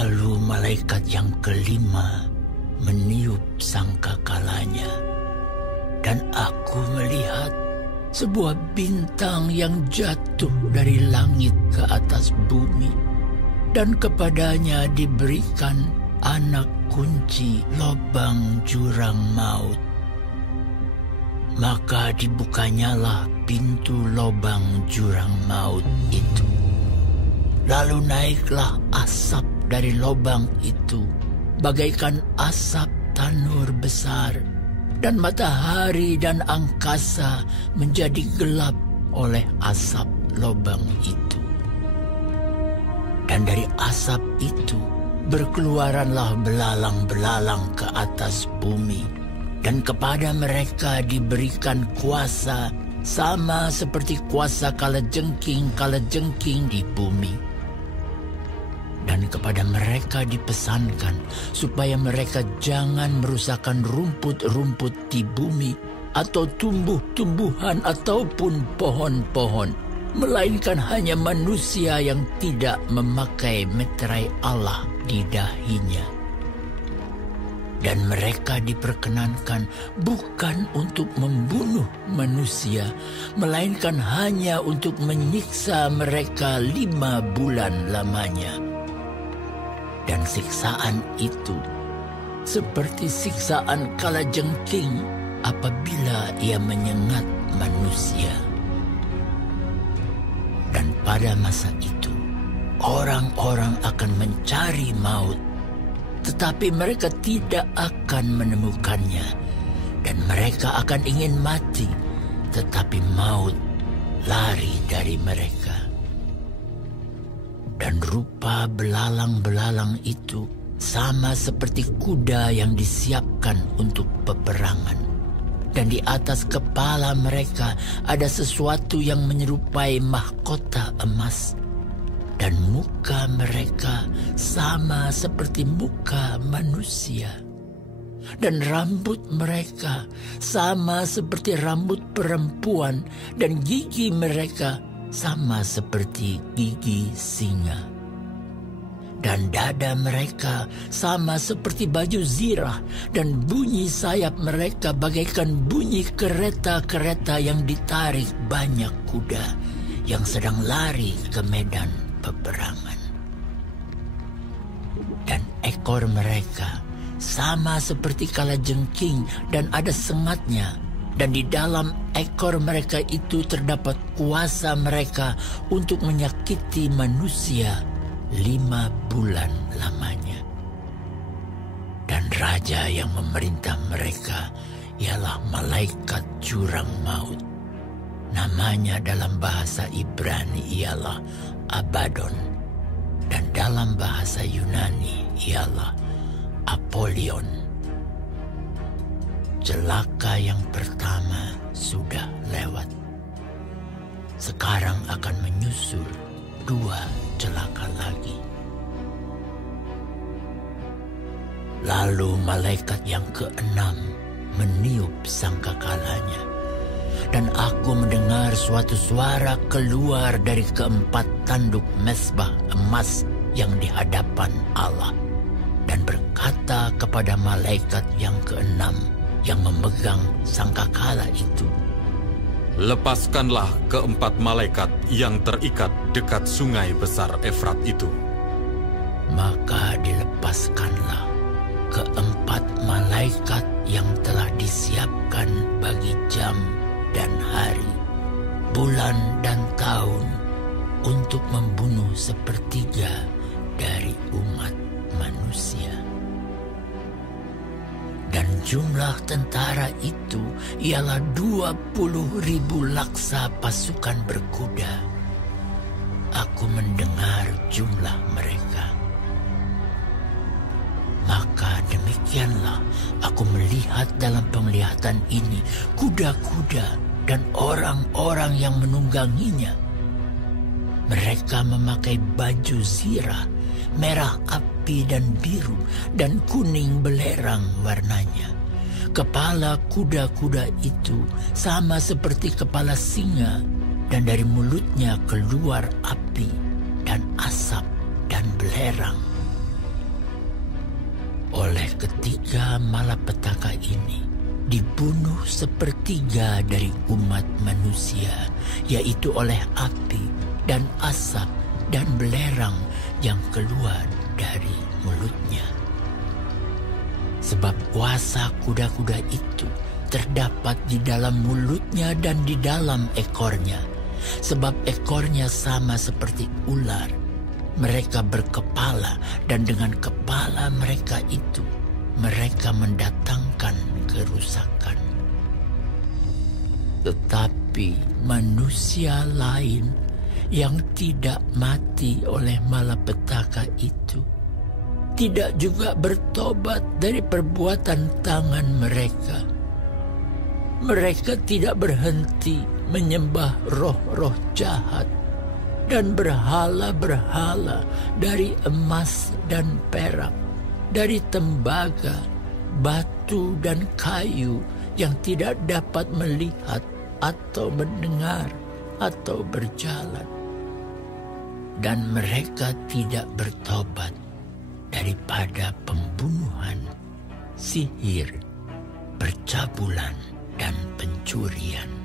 Lalu malaikat yang kelima meniup sangkakalanya, dan aku melihat sebuah bintang yang jatuh dari langit ke atas bumi, dan kepadanya diberikan anak kunci lobang jurang maut. Maka dibukanyalah pintu lobang jurang maut itu. Lalu naiklah asap dari lobang itu, bagaikan asap tanur besar, dan matahari dan angkasa menjadi gelap oleh asap lobang itu. Dan dari asap itu berkeluaranlah belalang-belalang ke atas bumi, dan kepada mereka diberikan kuasa sama seperti kuasa kalajengking di bumi. Dan kepada mereka dipesankan supaya mereka jangan merusakkan rumput-rumput di bumi atau tumbuh-tumbuhan ataupun pohon-pohon, melainkan hanya manusia yang tidak memakai meterai Allah di dahinya. Dan mereka diperkenankan bukan untuk membunuh manusia, melainkan hanya untuk menyiksa mereka 5 bulan lamanya. Dan siksaan itu seperti siksaan kalajengking apabila ia menyengat manusia. Dan pada masa itu, orang-orang akan mencari maut, tetapi mereka tidak akan menemukannya. Dan mereka akan ingin mati, tetapi maut lari dari mereka. Dan rupa belalang-belalang itu sama seperti kuda yang disiapkan untuk peperangan. Dan di atas kepala mereka ada sesuatu yang menyerupai mahkota emas. Dan muka mereka sama seperti muka manusia. Dan rambut mereka sama seperti rambut perempuan, dan gigi mereka sama seperti gigi singa. Dan dada mereka sama seperti baju zirah, dan bunyi sayap mereka bagaikan bunyi kereta-kereta yang ditarik banyak kuda yang sedang lari ke medan peperangan. Dan ekor mereka sama seperti kalajengking dan ada sengatnya. Dan di dalam ekor mereka itu terdapat kuasa mereka untuk menyakiti manusia 5 bulan lamanya. Dan raja yang memerintah mereka ialah malaikat jurang maut. Namanya dalam bahasa Ibrani ialah Abaddon, dan dalam bahasa Yunani ialah Apollyon. Celaka yang pertama sudah lewat. Sekarang akan menyusul 2 celaka lagi. Lalu malaikat yang ke-6 meniup sangkakalanya, dan aku mendengar suatu suara keluar dari ke-4 tanduk mezbah emas yang di hadapan Allah, dan berkata kepada malaikat yang ke-6 yang memegang sangkakala itu, "Lepaskanlah ke-4 malaikat yang terikat dekat sungai besar Efrat itu." Maka dilepaskanlah ke-4 malaikat yang telah disiapkan bagi jam dan hari, bulan dan tahun, untuk membunuh 1/3 dari umat manusia. Dan jumlah tentara itu ialah 20.000 laksa pasukan berkuda. Aku mendengar jumlah mereka. Maka demikianlah aku melihat dalam penglihatan ini kuda-kuda dan orang-orang yang menungganginya. Mereka memakai baju zirah, merah api dan biru, dan kuning belerang warnanya. Kepala kuda-kuda itu sama seperti kepala singa, dan dari mulutnya keluar api dan asap dan belerang. Oleh ketiga malapetaka ini dibunuh sepertiga dari umat manusia, yaitu oleh api dan asap dan belerang yang keluar dari mulutnya. Sebab kuasa kuda-kuda itu terdapat di dalam mulutnya dan di dalam ekornya. Sebab ekornya sama seperti ular. Mereka berkepala, dan dengan kepala mereka itu mereka mendatangkan kerusakan. Tetapi manusia lain yang tidak mati oleh malapetaka itu tidak juga bertobat dari perbuatan tangan mereka. Mereka tidak berhenti menyembah roh-roh jahat dan berhala-berhala dari emas dan perak, dari tembaga, batu dan kayu yang tidak dapat melihat atau mendengar atau berjalan. Dan mereka tidak bertobat daripada pembunuhan, sihir, percabulan, dan pencurian.